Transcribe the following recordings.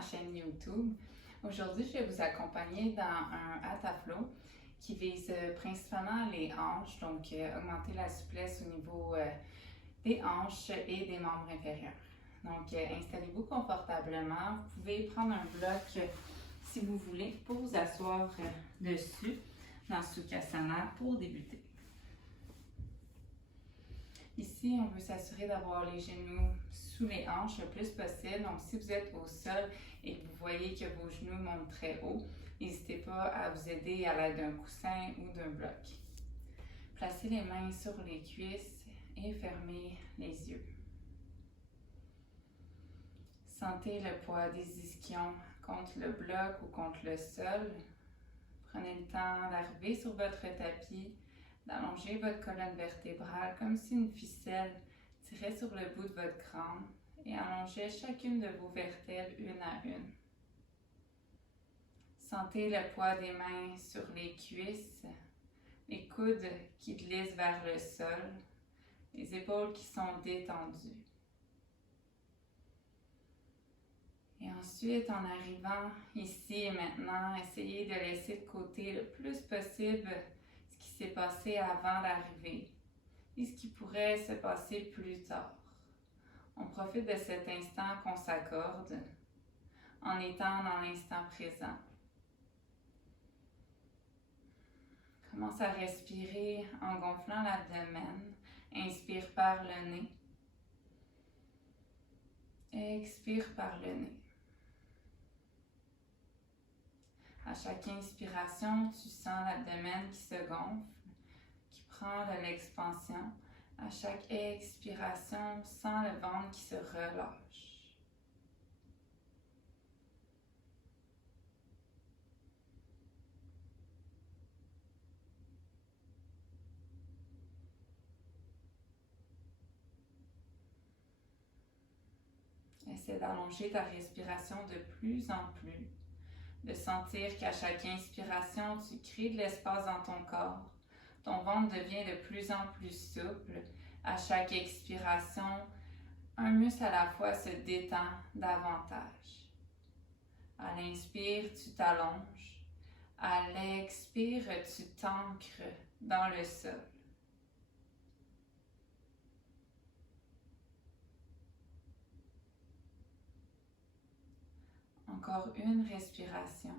ma chaîne YouTube. Aujourd'hui, je vais vous accompagner dans un hatha flow qui vise principalement les hanches, donc augmenter la souplesse au niveau des hanches et des membres inférieurs. Donc, installez-vous confortablement. Vous pouvez prendre un bloc si vous voulez pour vous asseoir dessus dans Sukhasana pour débuter. Ici, on veut s'assurer d'avoir les genoux sous les hanches le plus possible. Donc, si vous êtes au sol et que vous voyez que vos genoux montent très haut, n'hésitez pas à vous aider à l'aide d'un coussin ou d'un bloc. Placez les mains sur les cuisses et fermez les yeux. Sentez le poids des ischions contre le bloc ou contre le sol. Prenez le temps d'arriver sur votre tapis, d'allonger votre colonne vertébrale comme si une ficelle tirait sur le bout de votre crâne et allongeait chacune de vos vertèbres une à une. Sentez le poids des mains sur les cuisses, les coudes qui glissent vers le sol, les épaules qui sont détendues. Et ensuite, en arrivant ici et maintenant, essayez de laisser de côté le plus possible ce qui s'est passé avant d'arriver et ce qui pourrait se passer plus tard. On profite de cet instant qu'on s'accorde en étant dans l'instant présent. Commence à respirer en gonflant l'abdomen. Inspire par le nez. Expire par le nez. À chaque inspiration, tu sens l'abdomen qui se gonfle, qui prend de l'expansion. À chaque expiration, sens le ventre qui se relâche. Essaie d'allonger ta respiration de plus en plus. De sentir qu'à chaque inspiration, tu crées de l'espace dans ton corps. Ton ventre devient de plus en plus souple. À chaque expiration, un muscle à la fois se détend davantage. À l'inspire, tu t'allonges. À l'expire, tu t'ancres dans le sol. Encore une respiration.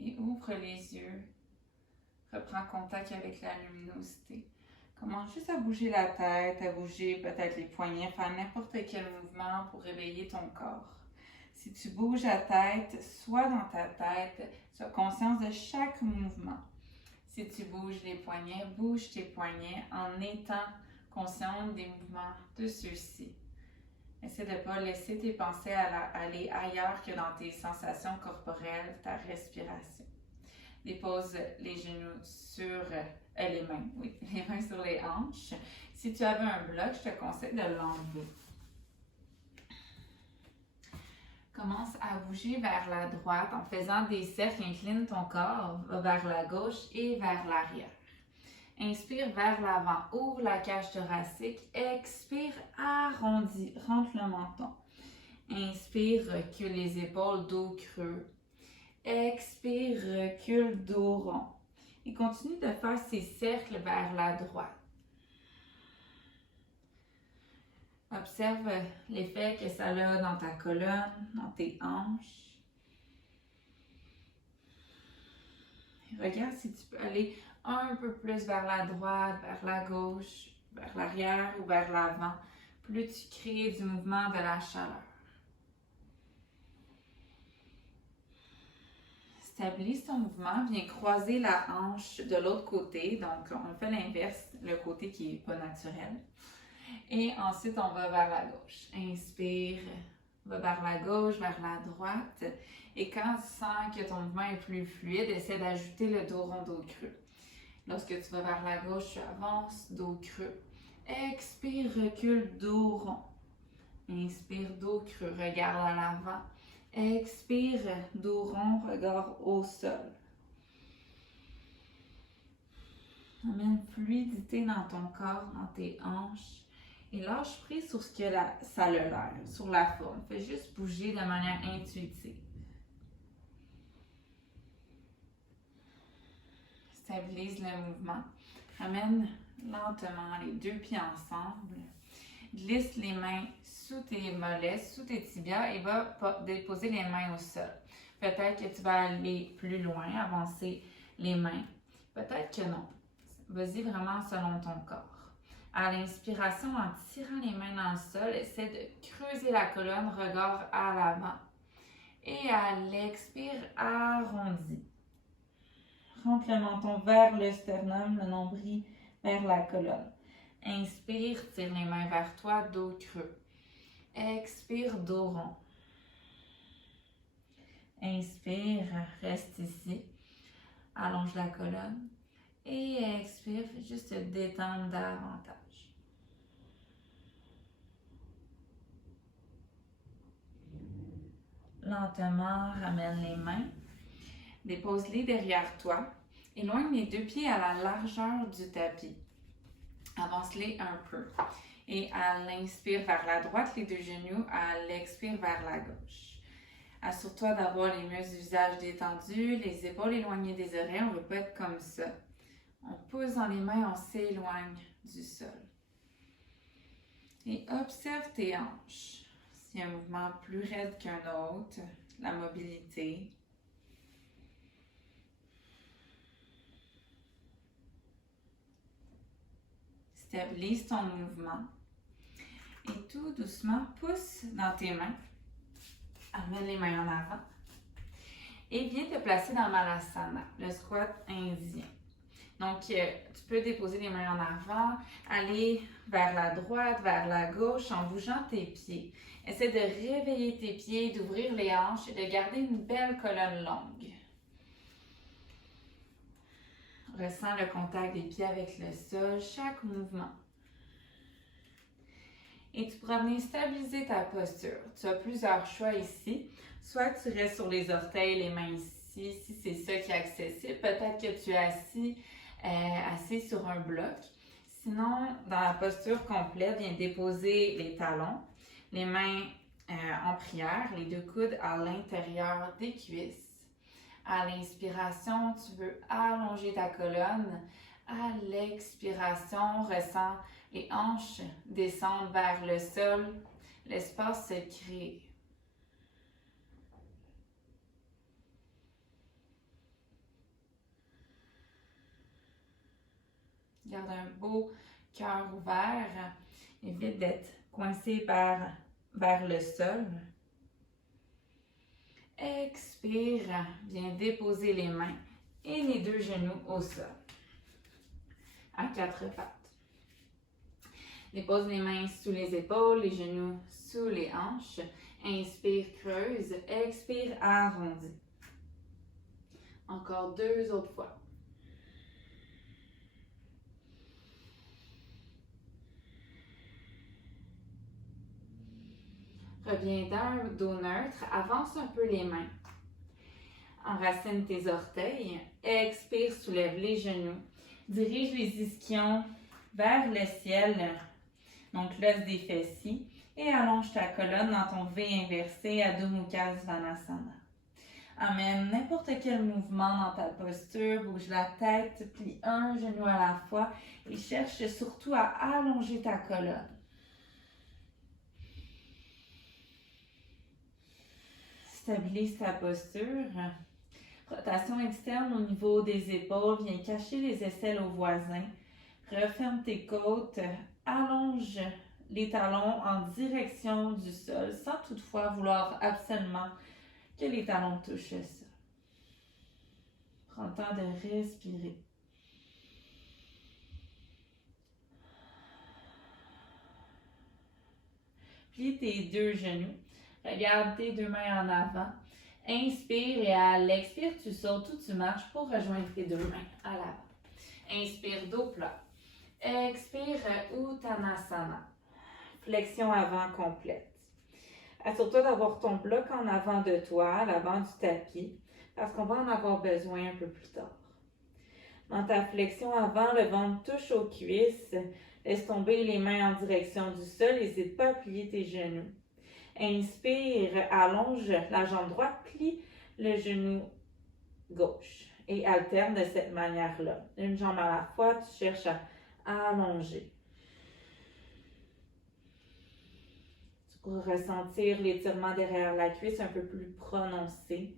Et ouvre les yeux. Reprends contact avec la luminosité. Commence juste à bouger la tête, à bouger peut-être les poignets, faire n'importe quel mouvement pour réveiller ton corps. Si tu bouges la tête, sois dans ta tête, sois conscience de chaque mouvement. Si tu bouges les poignets, bouge tes poignets en étant consciente des mouvements de ceux-ci. Essaie de ne pas laisser tes pensées aller ailleurs que dans tes sensations corporelles, ta respiration. Dépose les genoux sur les mains sur les hanches. Si tu avais un bloc, je te conseille de l'enlever. Commence à bouger vers la droite en faisant des cercles. Incline ton corps vers la gauche et vers l'arrière. Inspire vers l'avant, ouvre la cage thoracique. Expire, arrondis, rentre le menton. Inspire, recule les épaules, dos creux. Expire, recule, dos rond. Et continue de faire ces cercles vers la droite. Observe l'effet que ça a dans ta colonne, dans tes hanches. Regarde si tu peux aller un peu plus vers la droite, vers la gauche, vers l'arrière ou vers l'avant. Plus tu crées du mouvement, de la chaleur. Stabilise ton mouvement, viens croiser la hanche de l'autre côté. Donc, on fait l'inverse, le côté qui n'est pas naturel. Et ensuite, on va vers la gauche. Inspire, va vers la gauche, vers la droite. Et quand tu sens que ton mouvement est plus fluide, essaie d'ajouter le dos rond, dos creux. Lorsque tu vas vers la gauche, tu avances, dos creux. Expire, recule, dos rond. Inspire, dos creux, regarde à l'avant. Expire, dos rond, regard au sol. Amène fluidité dans ton corps, dans tes hanches. Et lâche prise sur ce que ça a l'air, sur la forme. Fais juste bouger de manière intuitive. Stabilise le mouvement. Amène lentement les deux pieds ensemble. Glisse les mains sous tes mollets, sous tes tibias et va déposer les mains au sol. Peut-être que tu vas aller plus loin, avancer les mains. Peut-être que non. Vas-y vraiment selon ton corps. À l'inspiration, en tirant les mains dans le sol, essaie de creuser la colonne, regard à l'avant. Et à l'expire, arrondis. Rentre le menton vers le sternum, le nombril vers la colonne. Inspire, tire les mains vers toi, dos creux. Expire, dos rond. Inspire, reste ici. Allonge la colonne. Et expire, fais juste te détendre davantage. Lentement, ramène les mains. Dépose-les derrière toi. Éloigne les deux pieds à la largeur du tapis. Avance-les un peu. Et à l'inspire vers la droite, les deux genoux. À l'expire vers la gauche. Assure-toi d'avoir les muscles du visage détendus, les épaules éloignées des oreilles. On ne veut pas être comme ça. On pousse dans les mains, on s'éloigne du sol. Et observe tes hanches. S'il y a un mouvement plus raide qu'un autre, la mobilité. Stabilise ton mouvement. Et tout doucement, pousse dans tes mains. Amène les mains en avant. Et viens te placer dans Malasana, le squat indien. Donc, tu peux déposer les mains en avant, aller vers la droite, vers la gauche en bougeant tes pieds. Essaie de réveiller tes pieds, d'ouvrir les hanches et de garder une belle colonne longue. Ressens le contact des pieds avec le sol, chaque mouvement. Et tu pourras venir stabiliser ta posture. Tu as plusieurs choix ici. Soit tu restes sur les orteils, les mains ici, si c'est ça qui est accessible. Peut-être que tu es assis sur un bloc. Sinon, dans la posture complète, viens déposer les talons, les mains en prière, les deux coudes à l'intérieur des cuisses. À l'inspiration, tu veux allonger ta colonne. À l'expiration, ressens les hanches descendre vers le sol. L'espace se crée. Garde un beau cœur ouvert. Évite d'être coincé vers le sol. Expire. Viens déposer les mains et les deux genoux au sol. À quatre pattes. Dépose les mains sous les épaules, les genoux sous les hanches. Inspire, creuse. Expire, arrondis. Encore deux autres fois. Reviens d'un dos neutre. Avance un peu les mains. Enracine tes orteils. Expire, soulève les genoux. Dirige les ischions vers le ciel. Donc, l'os des fessiers. Et allonge ta colonne dans ton V inversé, Adho Mukha Svanasana. Amène n'importe quel mouvement dans ta posture. Bouge la tête, plie un genou à la fois. Et cherche surtout à allonger ta colonne. Stabilise ta posture. Rotation externe au niveau des épaules. Viens cacher les aisselles aux voisins. Referme tes côtes. Allonge les talons en direction du sol sans toutefois vouloir absolument que les talons touchent ça. Prends le temps de respirer. Plie tes deux genoux. Regarde tes deux mains en avant. Inspire et à l'expire, tu sautes ou tu marches pour rejoindre tes deux mains à l'avant. Inspire, dos plat. Expire, Uttanasana. Flexion avant complète. Assure-toi d'avoir ton bloc en avant de toi, à l'avant du tapis, parce qu'on va en avoir besoin un peu plus tard. Dans ta flexion avant, le ventre touche aux cuisses. Laisse tomber les mains en direction du sol. N'hésite pas à plier tes genoux. Inspire, allonge la jambe droite, plie le genou gauche et alterne de cette manière-là. Une jambe à la fois, tu cherches à allonger. Tu pourras ressentir l'étirement derrière la cuisse un peu plus prononcé.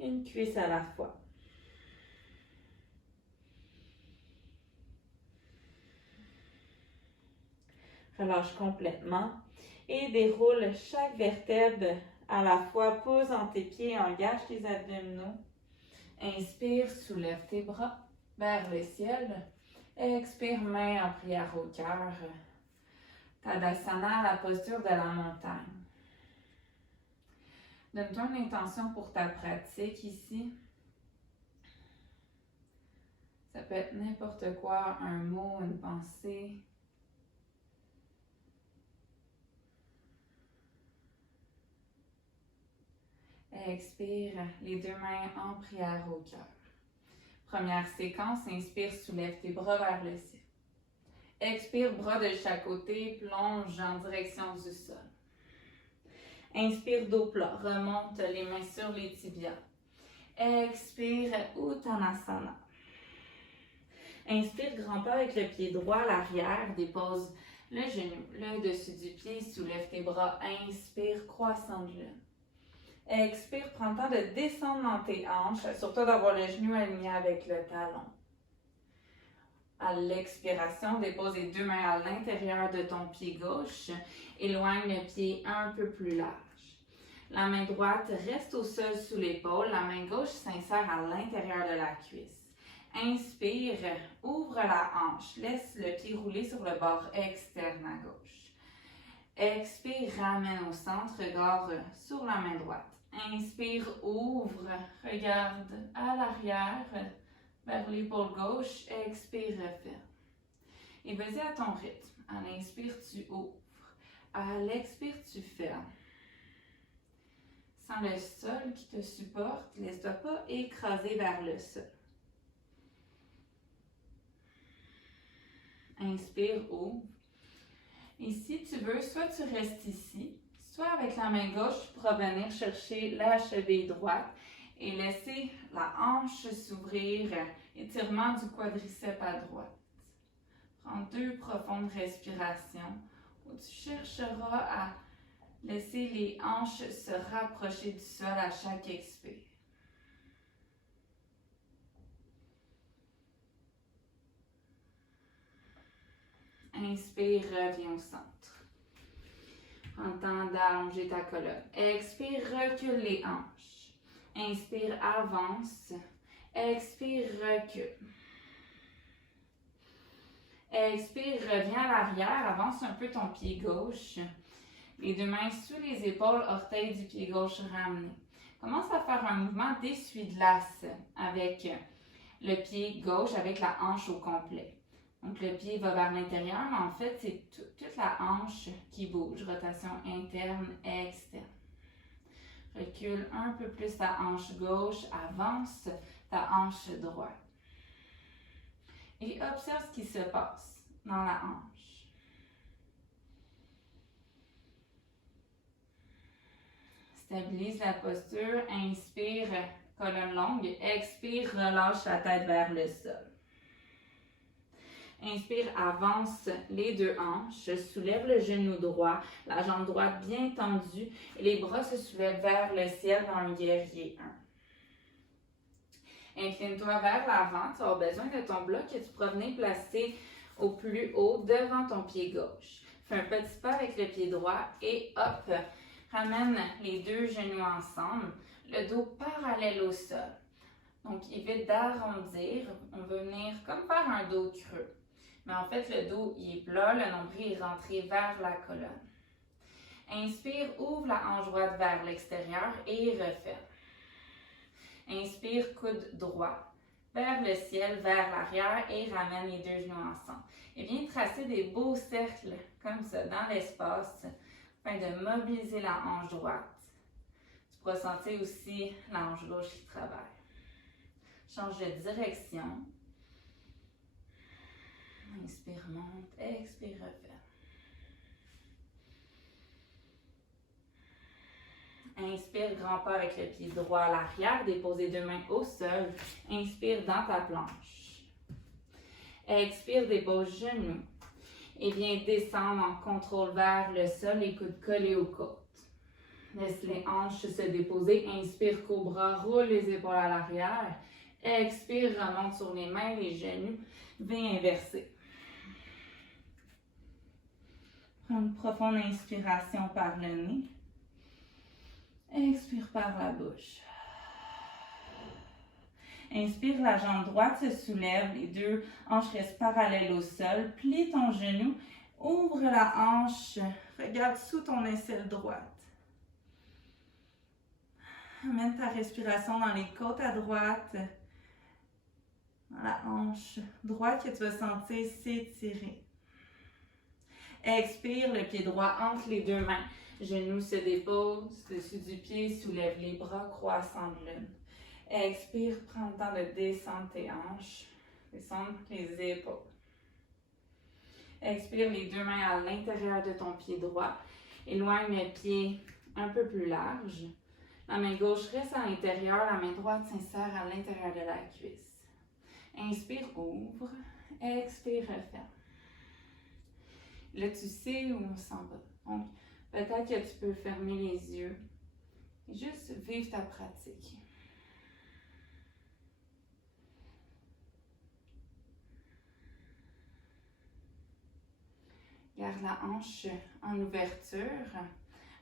Une cuisse à la fois. Relâche complètement et déroule chaque vertèbre à la fois. Pose en tes pieds, engage tes abdominaux. Inspire, soulève tes bras vers le ciel. Expire, main en prière au cœur. Tadasana, la posture de la montagne. Donne-toi une intention pour ta pratique ici. Ça peut être n'importe quoi, un mot, une pensée. Expire, les deux mains en prière au cœur. Première séquence, inspire, soulève tes bras vers le ciel. Expire, bras de chaque côté, plonge en direction du sol. Inspire, dos plat, remonte les mains sur les tibias. Expire, Uttanasana. Inspire, grand pas avec le pied droit à l'arrière, dépose le genou, le dessus du pied, soulève tes bras. Inspire, croissant de lune. Expire, prends le temps de descendre dans tes hanches, surtout d'avoir le genou aligné avec le talon. À l'expiration, dépose les deux mains à l'intérieur de ton pied gauche. Éloigne le pied un peu plus large. La main droite reste au sol sous l'épaule. La main gauche s'insère à l'intérieur de la cuisse. Inspire, ouvre la hanche. Laisse le pied rouler sur le bord externe à gauche. Expire, ramène au centre, regard sur la main droite. Inspire, ouvre, regarde à l'arrière, vers l'épaule gauche. Expire, referme. Et vas-y à ton rythme. À l'inspire, tu ouvres. À l'expire, tu fermes. Sens le sol qui te supporte. Laisse-toi pas écraser vers le sol. Inspire, ouvre. Et si tu veux, soit tu restes ici, soit avec la main gauche, tu pourras venir chercher la cheville droite et laisser la hanche s'ouvrir, étirement du quadriceps à droite. Prends 2 profondes respirations où tu chercheras à laisser les hanches se rapprocher du sol à chaque expire. Inspire, reviens au centre. Prends le temps d'allonger ta colonne. Expire, recule les hanches. Inspire, avance. Expire, recule. Expire, reviens à l'arrière. Avance un peu ton pied gauche. Les deux mains sous les épaules, orteils du pied gauche ramenés. Commence à faire un mouvement d'essuie-glace avec le pied gauche, avec la hanche au complet. Donc, le pied va vers l'intérieur, mais en fait, c'est toute la hanche qui bouge. Rotation interne, externe. Recule un peu plus ta hanche gauche, avance ta hanche droite. Et observe ce qui se passe dans la hanche. Stabilise la posture. Inspire, colonne longue. Expire, relâche la tête vers le sol. Inspire, avance les deux hanches, soulève le genou droit, la jambe droite bien tendue et les bras se soulèvent vers le ciel dans un guerrier 1. Incline-toi vers l'avant, tu as besoin de ton bloc que tu pourras venir placer au plus haut devant ton pied gauche. Fais un petit pas avec le pied droit et hop, ramène les deux genoux ensemble, le dos parallèle au sol. Donc évite d'arrondir, on veut venir comme faire un dos creux. Mais en fait, le dos il est plat, le nombril est rentré vers la colonne. Inspire, ouvre la hanche droite vers l'extérieur et referme. Inspire, coude droit vers le ciel, vers l'arrière et ramène les deux genoux ensemble. Et viens tracer des beaux cercles comme ça dans l'espace afin de mobiliser la hanche droite. Tu pourras sentir aussi la hanche gauche qui travaille. Change de direction. Inspire, monte. Expire, referme. Inspire, grand pas avec le pied droit à l'arrière. Déposez 2 mains au sol. Inspire dans ta planche. Expire, dépose genoux. Et viens descendre en contrôle vers le sol, les coudes collés aux côtes. Laisse les hanches se déposer. Inspire, cobra, roule les épaules à l'arrière. Expire, remonte sur les mains, les genoux. Viens inverser. Prends une profonde inspiration par le nez. Expire par la bouche. Inspire, la jambe droite se soulève, les 2 hanches restent parallèles au sol. Plie ton genou, ouvre la hanche, regarde sous ton aisselle droite. Amène ta respiration dans les côtes à droite, dans la hanche droite que tu vas sentir s'étirer. Expire, le pied droit entre les 2 mains. Genoux se déposent dessus du pied, soulève les bras, croissant de lune. Expire, prends le temps de descendre tes hanches, descendre les épaules. Expire, les 2 mains à l'intérieur de ton pied droit. Éloigne le pied un peu plus large. La main gauche reste à l'intérieur, la main droite s'insère à l'intérieur de la cuisse. Inspire, ouvre. Expire, referme. Là, tu sais où on s'en va. Donc, peut-être que tu peux fermer les yeux et juste vivre ta pratique. Garde la hanche en ouverture.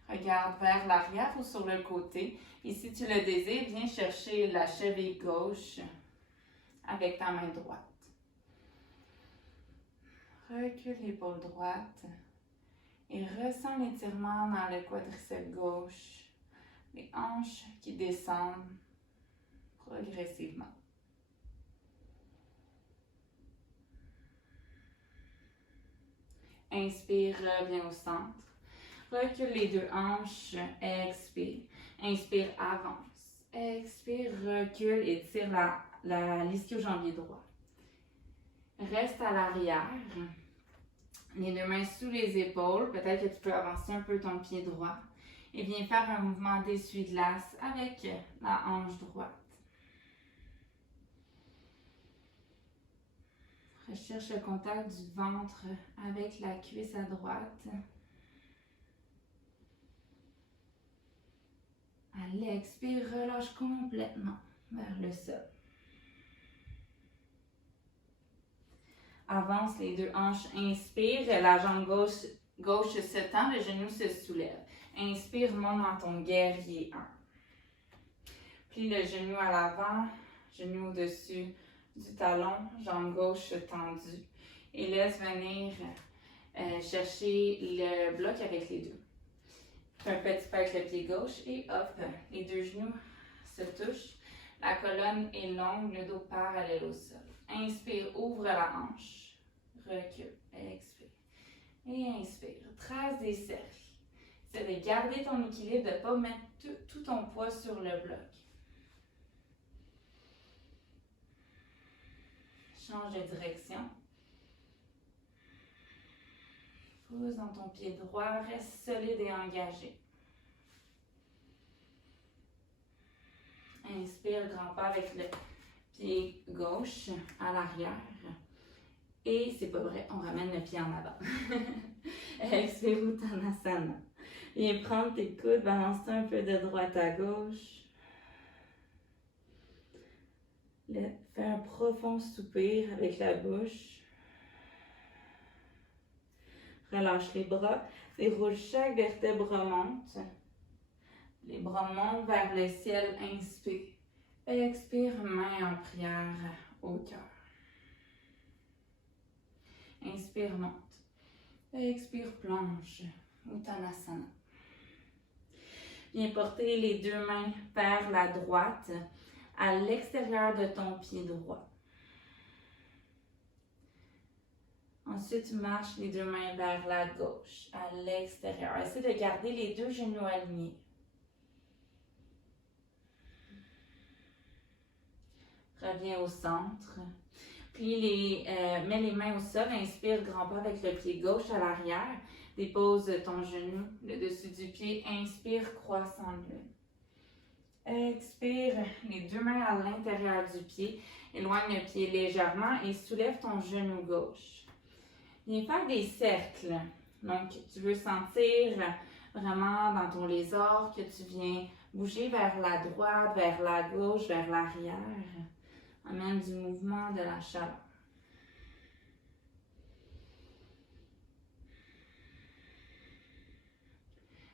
Regarde vers l'arrière ou sur le côté. Et si tu le désires, viens chercher la cheville gauche avec ta main droite. Recule l'épaule droite et ressens l'étirement dans le quadriceps gauche. Les hanches qui descendent progressivement. Inspire, reviens au centre. Recule les 2 hanches, expire. Inspire, avance. Expire, recule et tire l'ischio-jambier droit. Reste à l'arrière. Les 2 mains sous les épaules. Peut-être que tu peux avancer un peu ton pied droit. Et viens faire un mouvement d'essuie-glace avec la hanche droite. Recherche le contact du ventre avec la cuisse à droite. À l'expire, relâche complètement vers le sol. Avance les 2 hanches, inspire, la jambe gauche se tend, le genou se soulève. Inspire, monte dans ton guerrier 1. Plie le genou à l'avant, genou au-dessus du talon, jambe gauche tendue. Et laisse venir chercher le bloc avec les 2. Fais un petit pas avec le pied gauche et hop, les 2 genoux se touchent. La colonne est longue, le dos parallèle au sol. Inspire, ouvre la hanche. Recule, expire. Et inspire, trace des cercles. C'est de garder ton équilibre, de ne pas mettre tout ton poids sur le bloc. Change de direction. Pousse dans ton pied droit, reste solide et engagé. Inspire, grand pas avec le pied gauche à l'arrière. Et c'est pas vrai, on ramène le pied en avant. Expire, Uttanasana. Viens prendre tes coudes, balance un peu de droite à gauche. Fais un profond soupir avec la bouche. Relâche les bras, déroule chaque vertèbre monte. Les bras montent vers le ciel, inspire. Expire, main en prière au cœur. Inspire, monte. Expire, plonge. Uttanasana. Viens porter les 2 mains vers la droite à l'extérieur de ton pied droit. Ensuite, tu marches les 2 mains vers la gauche, à l'extérieur. Essaie de garder les 2 genoux alignés. Reviens au centre. Mets les mains au sol, inspire grand pas avec le pied gauche à l'arrière. Dépose ton genou le dessus du pied, inspire, croissant lune. Expire, les deux mains à l'intérieur du pied. Éloigne le pied légèrement et soulève ton genou gauche. Viens faire des cercles. Donc, tu veux sentir vraiment dans ton lézard que tu viens bouger vers la droite, vers la gauche, vers l'arrière. Amène du mouvement, de la chaleur.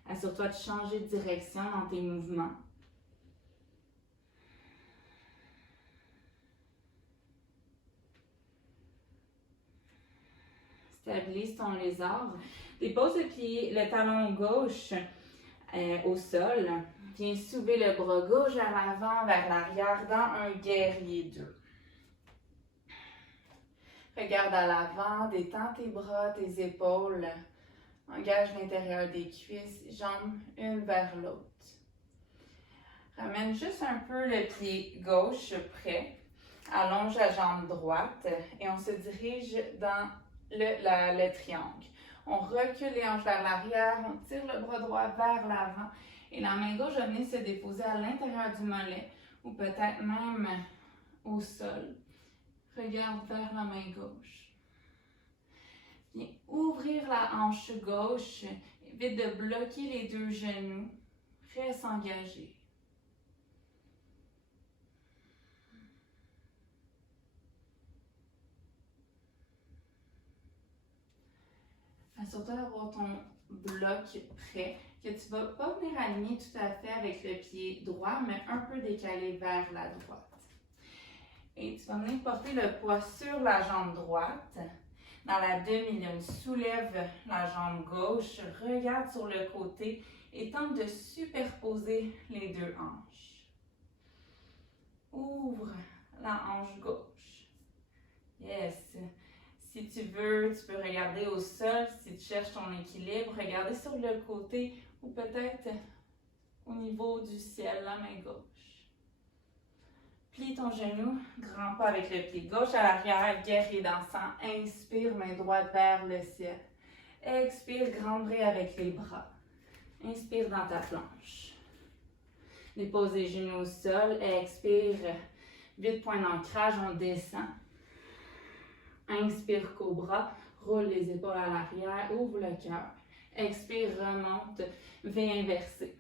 Assure-toi de changer de direction dans tes mouvements. Stabilise ton lézard. Dépose le talon gauche au sol. Viens soulever le bras gauche vers l'avant, vers l'arrière dans un guerrier 2. Regarde à l'avant, détends tes bras, tes épaules. Engage l'intérieur des cuisses, jambes une vers l'autre. Ramène juste un peu le pied gauche près. Allonge la jambe droite et on se dirige dans le triangle. On recule les hanches vers l'arrière, on tire le bras droit vers l'avant et la main gauche va venir se déposer à l'intérieur du mollet ou peut-être même au sol. Regarde vers la main gauche. Viens ouvrir la hanche gauche, évite de bloquer les deux genoux, reste engagé. Assure-toi d'avoir ton bloc prêt, que tu ne vas pas venir aligner tout à fait avec le pied droit, mais un peu décalé vers la droite. Et tu vas venir porter le poids sur la jambe droite. Dans la demi-lune, soulève la jambe gauche, regarde sur le côté et tente de superposer les deux hanches. Ouvre la hanche gauche. Yes. Si tu veux, tu peux regarder au sol. Si tu cherches ton équilibre, regarder sur le côté ou peut-être au niveau du ciel, la main gauche. Plie ton genou, grand pas avec le pied gauche à l'arrière, guerrier dansant. Inspire, main droite vers le ciel. Expire, grand bras avec les bras. Inspire dans ta planche. Dépose les genoux au sol. Expire, vite point d'ancrage, on descend. Inspire, cobra, roule les épaules à l'arrière, ouvre le cœur. Expire, remonte, V inversé.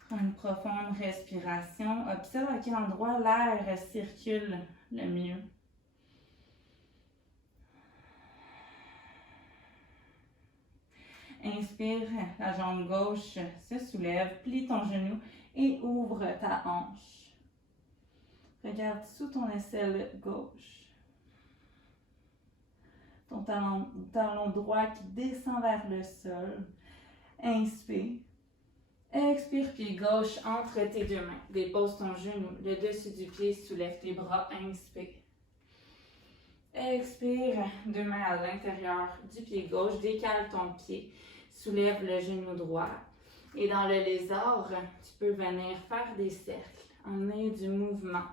Prends une profonde respiration. Observe à quel endroit l'air circule le mieux. Inspire, la jambe gauche se soulève, plie ton genou et ouvre ta hanche. Regarde sous ton aisselle gauche. Ton talon droit qui descend vers le sol. Inspire. Expire, pied gauche entre tes deux mains. Dépose ton genou, le dessus du pied, soulève tes bras. Inspire. Expire, deux mains à l'intérieur du pied gauche. Décale ton pied. Soulève le genou droit. Et dans le lézard, tu peux venir faire des cercles. Emmener du mouvement.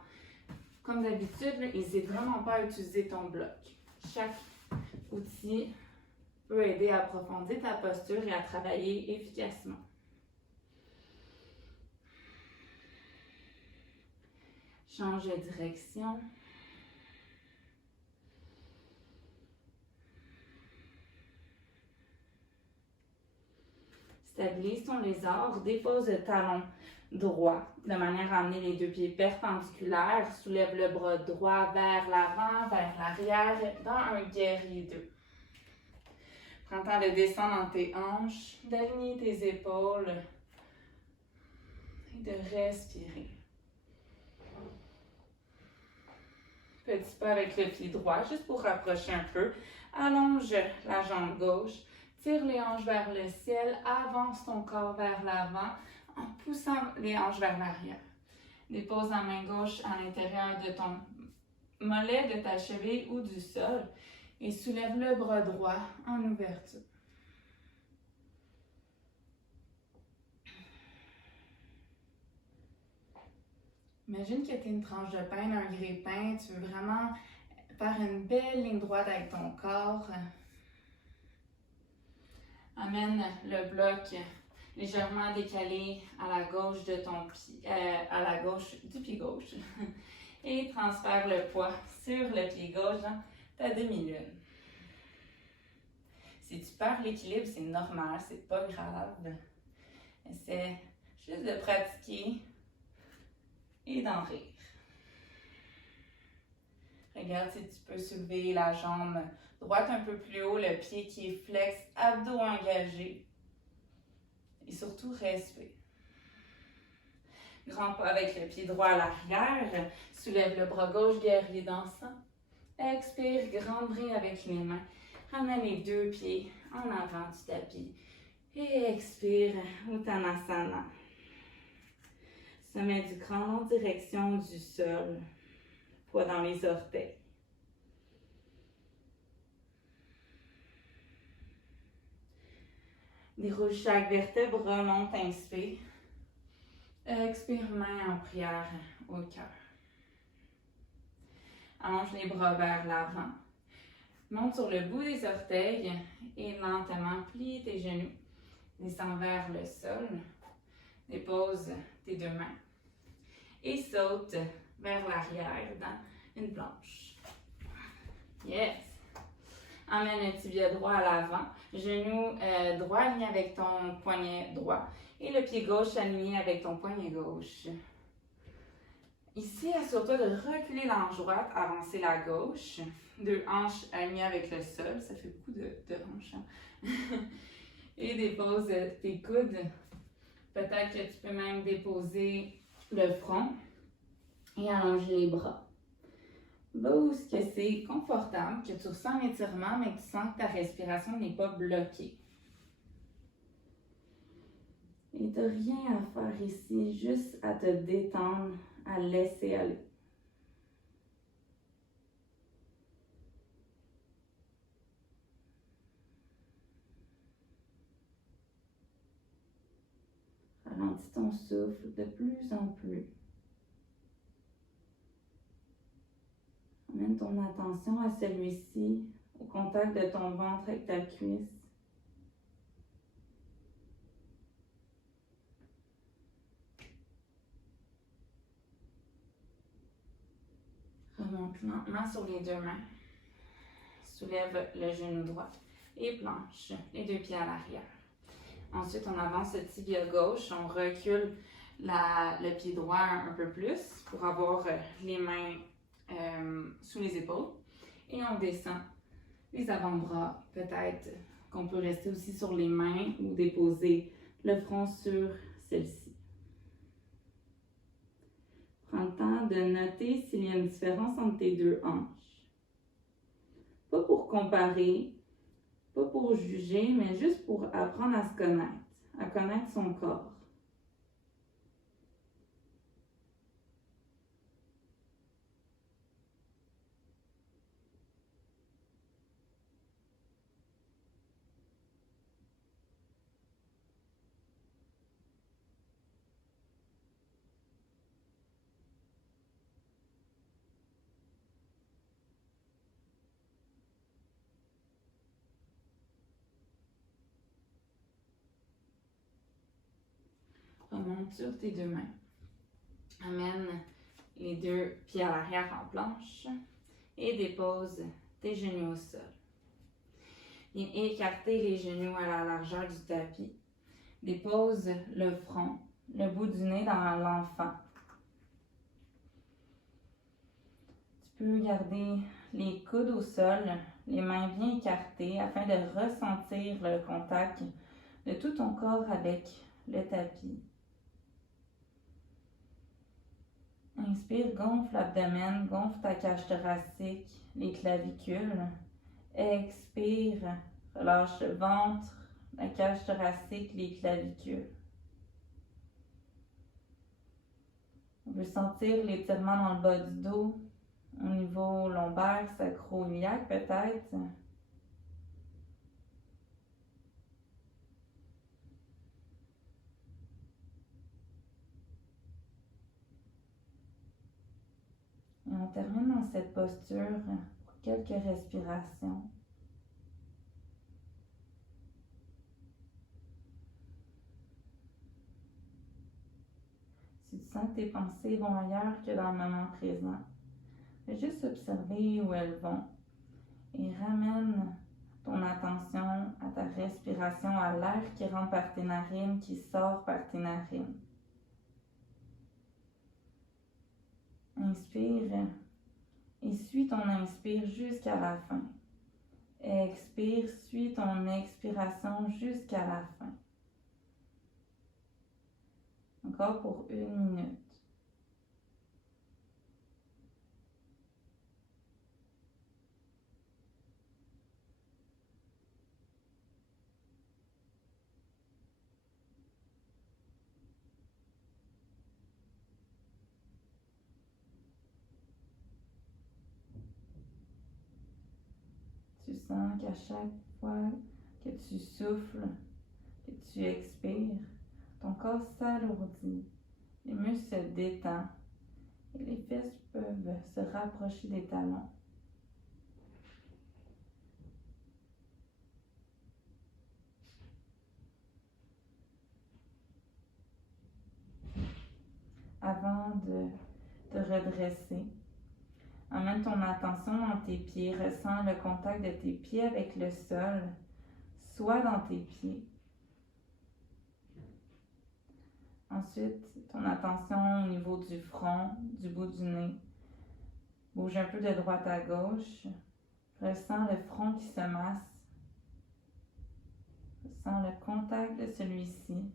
Comme d'habitude, n'hésite vraiment pas à utiliser ton bloc. Chaque outil peut aider à approfondir ta posture et à travailler efficacement. Change de direction. Stabilise ton lézard, dépose le talon droit de manière à amener les deux pieds perpendiculaires. Soulève le bras droit vers l'avant, vers l'arrière, dans un guerrier 2. Prends le temps de descendre dans tes hanches, d'aligner tes épaules et de respirer. Petit pas avec le pied droit, juste pour rapprocher un peu. Allonge la jambe gauche, tire les hanches vers le ciel, avance ton corps vers l'avant en poussant les hanches vers l'arrière. Dépose la main gauche à l'intérieur de ton mollet, de ta cheville ou du sol et soulève le bras droit en ouverture. Imagine que tu as une tranche de pain, un grille-pain, tu veux vraiment faire une belle ligne droite avec ton corps. Amène le bloc légèrement décalé à la gauche de ton pied, à la gauche du pied gauche. Et transfère le poids sur le pied gauche dans ta demi-lune. Si tu perds l'équilibre, c'est normal, c'est pas grave. Essaie juste de pratiquer et d'en rire. Regarde si tu peux soulever la jambe droite un peu plus haut, le pied qui est flex, abdos engagés. Et surtout, respire. Grand pas avec le pied droit à l'arrière. Soulève le bras gauche, guerrier dansant. Expire, grand brin avec les mains. Ramène les deux pieds en avant du tapis. Et expire, Uttanasana. Sommet du crâne en direction du sol. Poids dans les orteils. Déroule chaque vertèbre, remonte, inspire. Expire, main en prière au cœur. Allonge les bras vers l'avant. Monte sur le bout des orteils et lentement plie tes genoux. Descends vers le sol. Dépose tes deux mains. Et saute vers l'arrière dans une planche. Yes! Emmène le tibia droit à l'avant. Genou droit aligné avec ton poignet droit. Et le pied gauche aligné avec ton poignet gauche. Ici, assure-toi de reculer l'hanche droite, avancer la gauche. Deux hanches alignées avec le sol. Ça fait beaucoup de hanches. Hein? Et dépose tes coudes. Peut-être que tu peux même déposer le front et allonger les bras. Là où c'est confortable, que tu ressens l'étirement, mais que tu sens que ta respiration n'est pas bloquée. Et tu n'as rien à faire ici, juste à te détendre, à laisser aller. Ralentis ton souffle de plus en plus. Amène ton attention à celui-ci, au contact de ton ventre avec ta cuisse. Remonte lentement sur les deux mains. Soulève le genou droit et planche les deux pieds à l'arrière. Ensuite, on avance le tibia gauche, on recule le pied droit un peu plus pour avoir les mains sous les épaules. Et on descend les avant-bras. Peut-être qu'on peut rester aussi sur les mains ou déposer le front sur celle-ci. Prends le temps de noter s'il y a une différence entre tes deux hanches. Pas pour comparer, pas pour juger, mais juste pour apprendre à se connaître, à connaître son corps. Remonte sur tes deux mains. Amène les deux pieds à l'arrière en planche et dépose tes genoux au sol. Viens écarter les genoux à la largeur du tapis. Dépose le front, le bout du nez dans l'enfant. Tu peux garder les coudes au sol, les mains bien écartées afin de ressentir le contact de tout ton corps avec le tapis. Inspire, gonfle l'abdomen, gonfle ta cage thoracique, les clavicules. Expire, relâche le ventre, la cage thoracique, les clavicules. On peut sentir l'étirement dans le bas du dos, au niveau lombaire, sacro-iliaque peut-être. termine dans cette posture pour quelques respirations. Si tu sens que tes pensées vont ailleurs que dans le moment présent, fais juste observer où elles vont et ramène ton attention à ta respiration, à l'air qui rentre par tes narines, qui sort par tes narines. Inspire et suis ton inspire jusqu'à la fin. Expire, suis ton expiration jusqu'à la fin. Encore pour 1 minute. Tu sens qu'à chaque fois que tu souffles, que tu expires, ton corps s'alourdit, les muscles se détendent et les fesses peuvent se rapprocher des talons. Avant de te redresser, amène ton attention dans tes pieds, ressens le contact de tes pieds avec le sol, soit dans tes pieds. Ensuite, ton attention au niveau du front, du bout du nez. Bouge un peu de droite à gauche. Ressens le front qui se masse. Ressens le contact de celui-ci.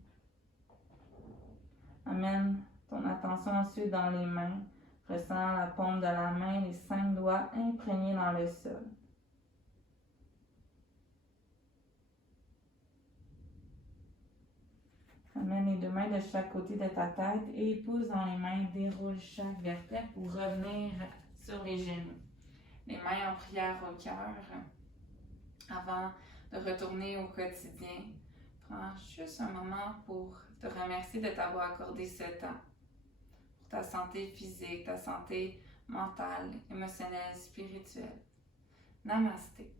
Amène ton attention ensuite dans les mains. Ressens la paume de la main, les 5 doigts imprégnés dans le sol. Amène les 2 mains de chaque côté de ta tête et pousse dans les mains, déroule chaque vertèbre pour revenir sur les genoux. Les mains en prière au cœur. Avant de retourner au quotidien, prends juste un moment pour te remercier de t'avoir accordé ce temps. Pour ta santé physique, ta santé mentale, émotionnelle, spirituelle. Namasté.